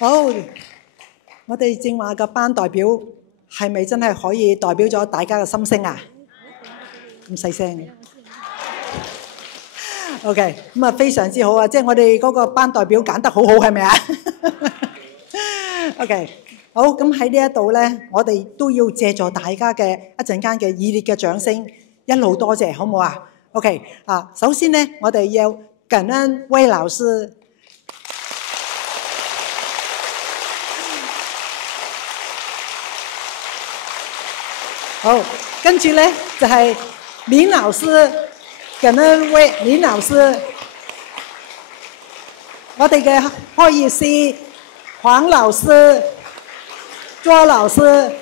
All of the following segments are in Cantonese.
好，我哋正話嘅班代表係咪真係可以代表咗大家嘅心聲啊？咁細聲。OK， 咁啊非常之好啊！即係我哋嗰個班代表揀得好好，係咪啊？OK， 好，咁喺呢一度咧，我哋都要借助大家嘅一陣間嘅熱烈嘅掌聲，一路多謝，好唔好啊 ？OK， 啊，首先咧，我哋要感恩威老師。好，跟住咧就係林老師，感恩林老師，我哋嘅開業師黃老師、卓老師，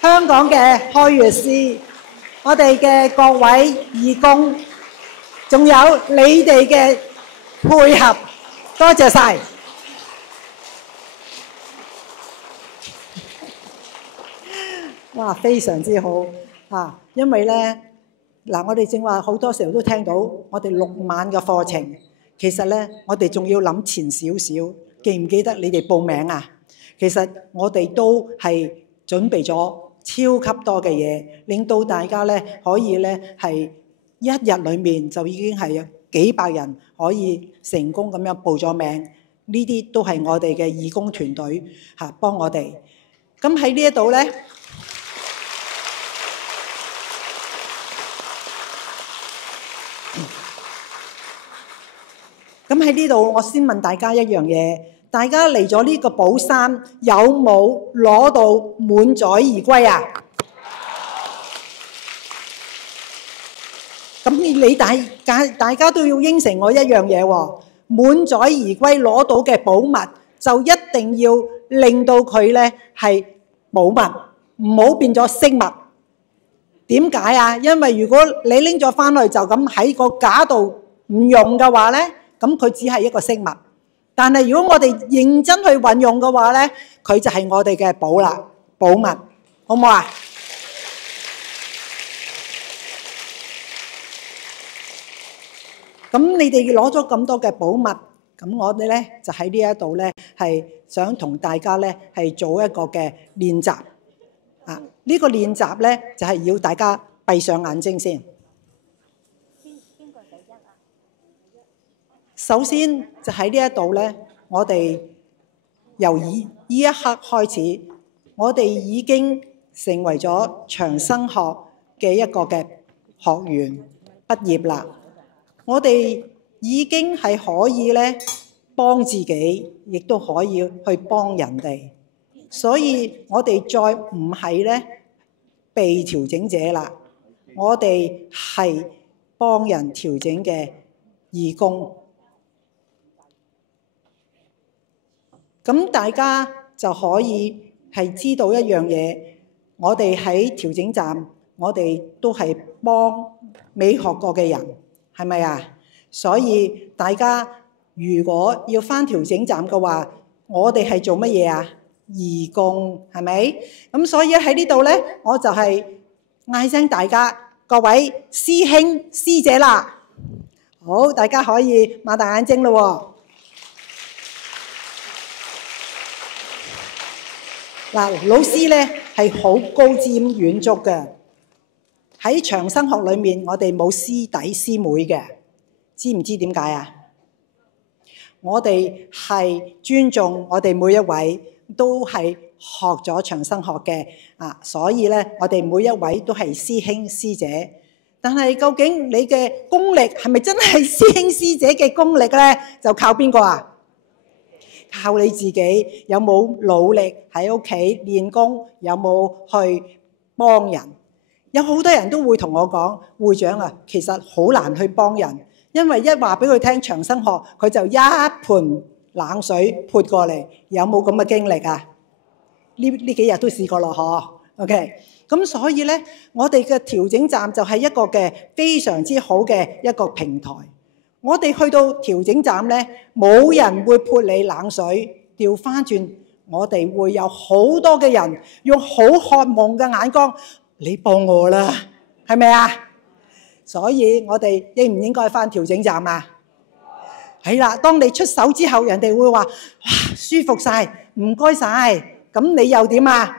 香港嘅開業師，我哋嘅各位義工，仲有你哋嘅配合，多謝晒。哇，非常之好啊！因為咧嗱，我哋正話好多時候都聽到，我哋6晚嘅課程，其實咧我哋仲要諗前少少，記唔記得你哋報名啊？其實我哋都係準備咗超級多嘅嘢，令到大家咧可以咧係一日裡面就已經係有幾百人可以成功咁樣報咗名，呢啲都係我哋嘅義工團隊嚇幫我哋。咁喺呢一度咧。咁喺呢度，我先問大家一樣嘢：大家嚟咗呢個寶山，有冇攞到滿載而歸啊？咁你大家都要應承我一樣嘢喎，滿載而歸攞到嘅寶物，就一定要令到佢咧係寶物，唔好變咗飾物。點解啊？因為如果你拎咗翻去就咁喺個架度唔用嘅話咧，咁佢只係一個飾物，但係如果我哋認真去運用嘅話咧，佢就係我哋嘅寶物，好唔好啊？咁你哋攞咗咁多嘅寶物，咁我哋咧就喺呢一度咧係想同大家咧係做一個嘅練習啊！呢個練習咧就係要大家閉上眼睛先。首先就喺呢一度咧，我哋由呢一刻開始，我哋已經成為咗長生學嘅一個嘅學員畢業啦。我哋已經係可以咧幫自己，亦都可以去幫人哋。所以我哋再唔係咧被調整者啦，我哋係幫人調整嘅義工。咁大家就可以係知道一樣嘢，我哋喺調整站，我哋都係幫未學過嘅人，係咪啊？所以大家如果要返調整站嘅話，我哋係做乜嘢啊？義工，係咪？咁所以喺呢度咧，我就係嗌聲大家各位師兄師姐啦。好，大家可以擘大眼睛咯喎。嗱，老師咧係好高瞻遠矚嘅。喺長生學裏面，我哋冇師弟師妹嘅，知唔知點解啊？我哋係尊重我哋每一位都係學咗長生學嘅啊，所以咧我哋每一位都係師兄師姐。但係究竟你嘅功力係咪真係師兄師姐嘅功力咧？就靠邊個啊？靠你自己，有冇努力喺屋企練功，有冇去幫人？有好多人都會同我講，會長啊，其實好難去幫人，因為一話俾佢聽長生學，佢就一盆冷水潑過嚟。有冇咁嘅經歷啊？呢幾日都試過咯，嗬 ？OK， 咁所以咧，我哋嘅調整站就係一個嘅非常之好嘅一個平台。我哋去到調整站咧，冇人會潑你冷水，調翻轉，我哋會有好多嘅人用好渴望嘅眼光，你幫我啦，係咪啊？所以我哋應唔應該翻調整站啊？係啦，當你出手之後，人哋會話：哇，舒服晒，唔該晒。咁你又點啊？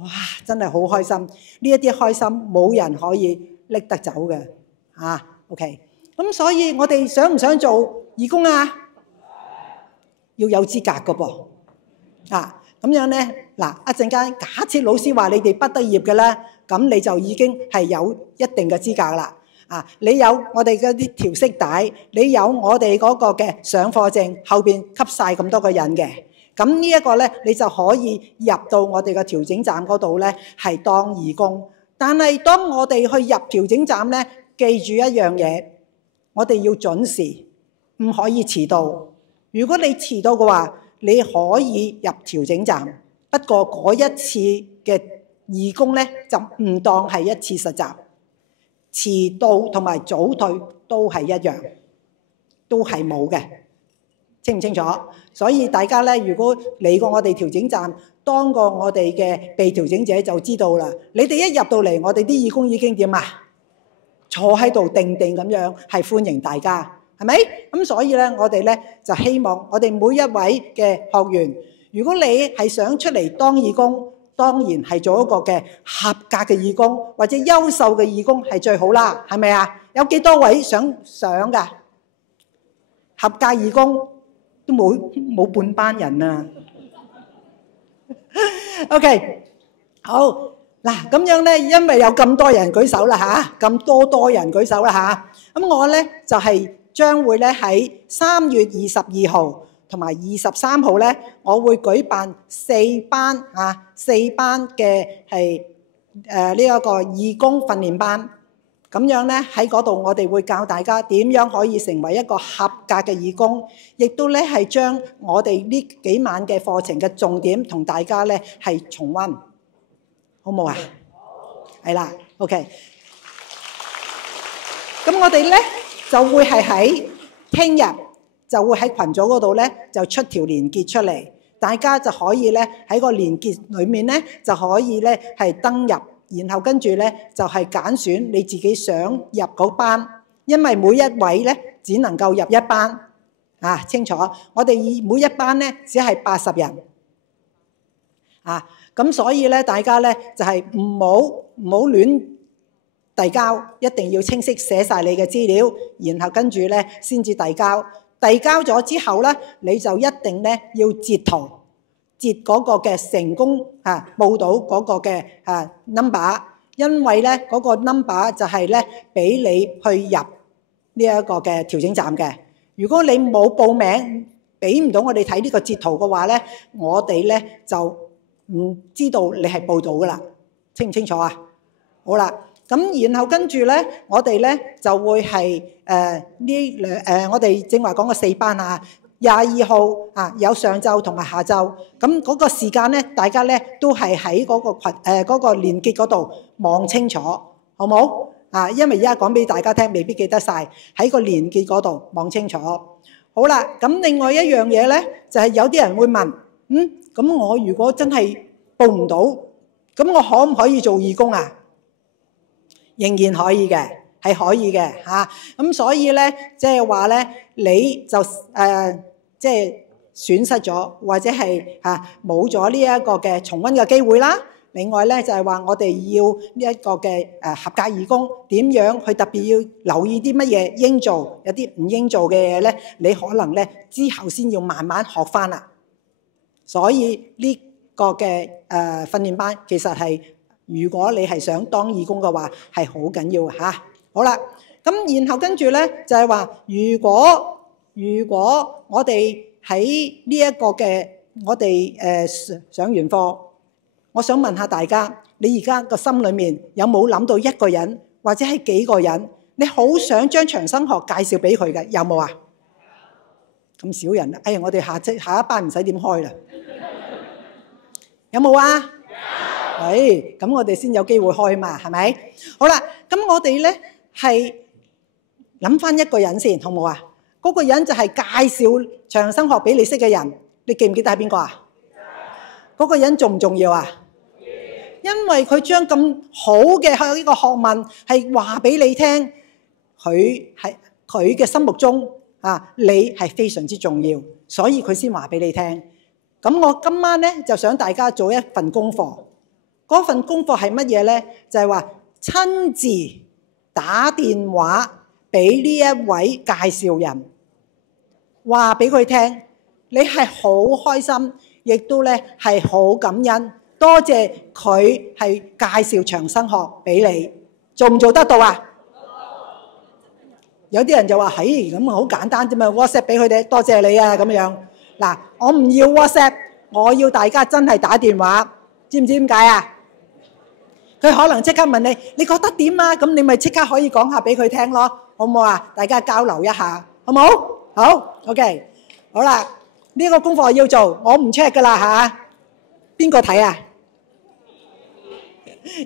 哇，真係好開心！呢一啲開心冇人可以拎得走嘅。OK。咁所以我哋想唔想做義工啊？要有資格㗎噃。咁樣咧，嗱，一陣間假設老師話你哋畢得業嘅咧，咁你就已經係有一定嘅資格啦。你有我哋嗰啲調色帶，你有我哋嗰個嘅上課證，後邊吸晒咁多個人嘅，咁呢一個咧，你就可以入到我哋嘅調整站嗰度咧，係當義工。但係當我哋去入調整站咧，記住一樣嘢，我哋要準時，唔可以遲到。如果你遲到嘅話，你可以入調整站，不過嗰一次嘅義工咧就唔當係一次實習。遲到同埋早退都係一樣，都係冇嘅，清唔清楚？所以大家咧，如果嚟過我哋調整站，當過我哋嘅被調整者就知道啦。你哋一入到嚟，我哋啲義工已經點啊？坐喺度定定咁樣，係歡迎大家，係咪？咁所以咧，我哋咧就希望我哋每一位嘅學員，如果你係想出嚟當義工，當然係做一個嘅合格嘅義工，或者優秀嘅義工係最好啦，係咪啊？有幾多位想上㗎？合格義工都冇半班人啊。OK， 好嗱，咁樣咧，因為有咁多人舉手啦嚇，咁多人舉手啦嚇，咁我咧就係將會咧喺3月22號。同埋23號咧，我會舉辦4班嘅係呢一個義工訓練班。咁樣咧喺嗰度，我哋會教大家點樣可以成為一個合格嘅義工，亦都咧係將我哋呢幾晚嘅課程嘅重點同大家咧係重溫，好冇啊？係啦 ，OK。咁我哋咧就會係喺聽日。就會喺群組嗰度咧，就出條連結出嚟，大家就可以咧喺個連結裏面咧，就可以咧係登入，然後跟住咧就係揀選你自己想入嗰班，因為每一位咧只能夠入一班，清楚？我哋每一班咧只係80人，咁所以咧大家咧就係唔好亂遞交，一定要清晰寫晒你嘅資料，然後跟住咧先至遞交。遞交咗之後咧，你就一定咧要截圖，截嗰個嘅成功報到嗰個嘅number， 因為咧嗰個 number 就係咧俾你去入呢一個嘅調整站嘅。如果你冇報名，俾唔到我哋睇呢個截圖嘅話咧，我哋咧就唔知道你係報到噶啦，清唔清楚啊？好啦。咁然後跟住咧，我哋咧就會係我哋正話講嘅4班22號有上晝同埋下晝。咁嗰個時間咧，大家咧都係喺嗰個嗰個連結嗰度望清楚，好冇？因為而家講俾大家聽，未必記得晒，喺個連結嗰度望清楚。好啦，咁另外一樣嘢咧，就係有啲人會問，咁我如果真係報唔到，咁我可唔可以做義工啊？仍然可以嘅，係可以嘅咁所以咧，即係話咧，你就即係損失咗，或者係冇咗呢一個嘅重溫嘅機會啦。另外咧，就係話我哋要呢一個嘅合格義工點樣去特別要留意啲乜嘢應做，有啲唔應做嘅嘢咧，你可能咧之後先要慢慢學翻啦。所以呢個嘅訓練班其實係，如果你係想當義工嘅話，係好緊要嚇。好啦，咁然後跟住咧就係話，如果我哋喺呢一個嘅我哋上完課，我想問下大家，你而家個心裏面有冇諗到一個人或者係幾個人，你好想將長生學介紹俾佢嘅，有冇啊？咁少人，哎呀，我哋下一班唔使點開啦，有冇啊？咁我哋先有機會開嘛，係咪？好啦，咁我哋咧係諗翻一個人先，好冇啊？嗰個人就係介紹長生學俾你識嘅人，你記唔記得係邊個啊？嗰個人重唔重要啊？因為佢將咁好嘅呢個學問係話俾你聽，佢喺佢嘅心目中你係非常之重要，所以佢先話俾你聽。咁我今晚咧就想大家做一份功課，嗰份功課係乜嘢咧？就係話親自打電話俾呢一位介紹人，話俾佢聽，你係好開心，亦都咧係好感恩，多謝佢係介紹長生學俾你，做唔做得到啊？有啲人就話：係咁好簡單啫嘛 ，WhatsApp 俾佢哋，多謝你啊咁樣。嗱，我唔要 WhatsApp，我要大家真係打電話，知唔知點解啊？佢可能即刻問你，你覺得點啊？咁你咪即刻可以講下俾佢聽咯，好唔好啊？大家交流一下，好唔好？好 ，OK， 好啦，呢個功課要做，我唔 check 噶啦嚇。邊個睇啊？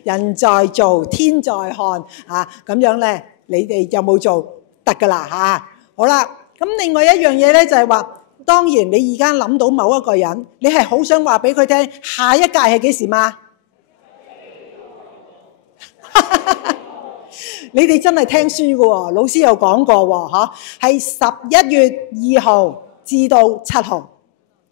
人在做，天在看啊！咁樣咧，你哋有冇做？得噶啦嚇，好啦。咁另外一樣嘢咧就係話，當然你而家諗到某一個人，你係好想話俾佢聽，下一屆係幾時嘛？你哋真係聽書嘅喎，老師有講過喎，嚇係11月2號至到7號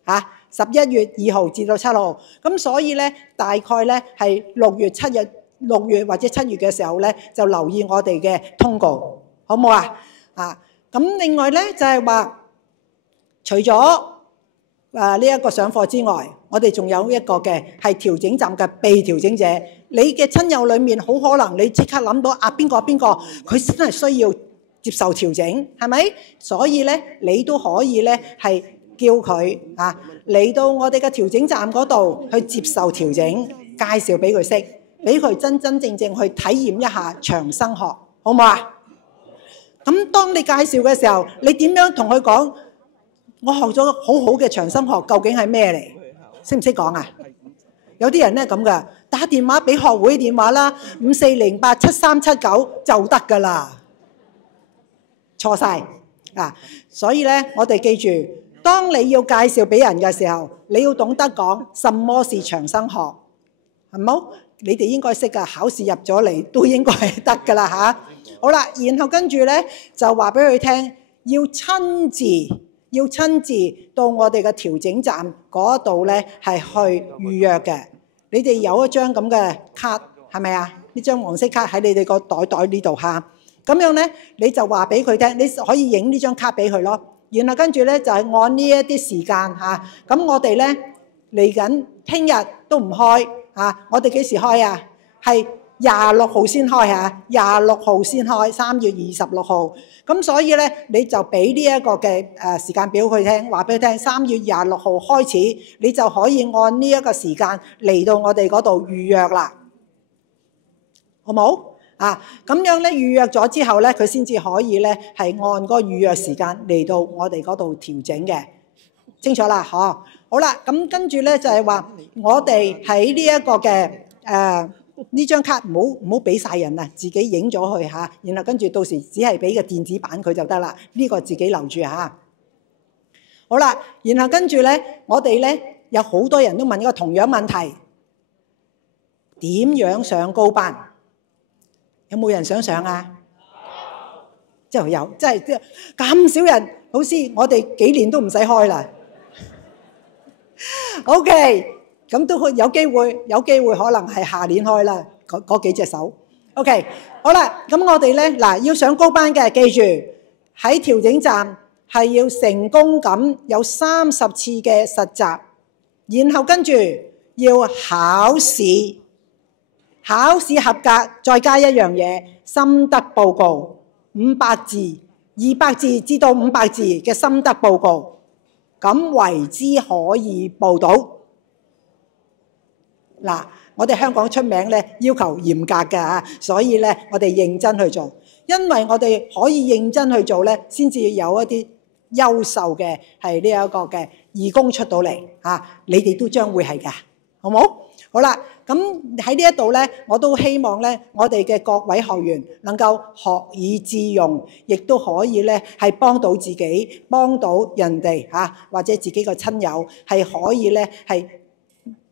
嚇，11月2號至到7號。咁所以咧，大概咧係6月或者7月嘅時候咧，就留意我哋嘅通告。好唔好啊？咁另外咧就係話，除咗呢一個上課之外，我哋仲有一個嘅係調整站嘅被調整者。你嘅親友裏面，好可能你即刻諗到邊個，佢真係需要接受調整，係咪？所以咧，你都可以咧係叫佢嚟到我哋嘅調整站嗰度去接受調整，介紹俾佢識，俾佢真真正正去體驗一下長生學，好唔好啊？咁當你介紹嘅時候，你點樣同佢講？我學咗好好嘅長生學，究竟係咩嚟？識唔識講啊？有啲人咧咁噶，打電話俾學會電話啦，54087379就得噶啦。錯晒啊！所以咧，我哋記住，當你要介紹俾人嘅時候，你要懂得講什麼是長生學，係冇？你哋應該識噶，考試入咗嚟都應該係得噶啦嚇。好啦，然後跟住咧就話俾佢聽，要親自到我哋嘅調整站嗰度咧係去預約嘅。你哋有一張咁嘅卡係咪啊？呢張黃色卡喺你哋個袋呢度嚇。咁樣咧你就話俾佢聽，你可以影呢張卡俾佢咯。然後跟住咧就係按呢一啲時間嚇。咁我哋咧嚟緊聽日都唔開嚇。我哋幾時開啊？係26號先開嚇，26號先開，3月26號。咁所以咧，你就俾呢一個嘅時間表佢聽，話俾佢聽，3月26號開始，你就可以按呢一個時間嚟到我哋嗰度預約啦，好冇？咁樣咧預約咗之後咧，佢先至可以咧係按嗰個預約時間嚟到我哋嗰度調整嘅，清楚啦？好啦，咁跟住咧就係話，我哋喺呢一個嘅呢張卡唔好俾晒人啊，自己影咗佢嚇，然後跟住到時只係俾個電子版佢就得啦。呢個自己留住嚇。好啦，然後跟住咧，我哋咧有好多人都問一個同樣問題：點樣上高班？有冇人想上啊？即係有，即係咁少人。老師，我哋幾年都唔使開啦。OK。咁都有機會可能係下年開啦，嗰幾隻手。OK， 好啦，咁我哋咧要上高班嘅，記住喺調整站係要成功咁有30次嘅實習，然後跟住要考試合格，再加一樣嘢，心得報告500字、200字至到500字嘅心得報告，咁為之可以報到。嗱，我哋香港出名咧，要求嚴格㗎，所以咧我哋認真去做，因為我哋可以認真去做咧，先至有一啲優秀嘅係呢一個嘅義工出到嚟嚇，你哋都將會係㗎，好冇？好啦，咁喺呢一度咧，我都希望咧，我哋嘅各位學員能夠學以致用，亦都可以咧係幫到自己，幫到人哋嚇，或者自己個親友係可以咧係。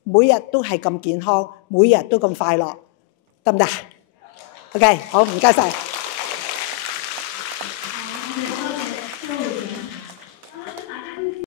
每日都係咁健康，每日都咁快樂，得唔得？OK，好，唔該晒。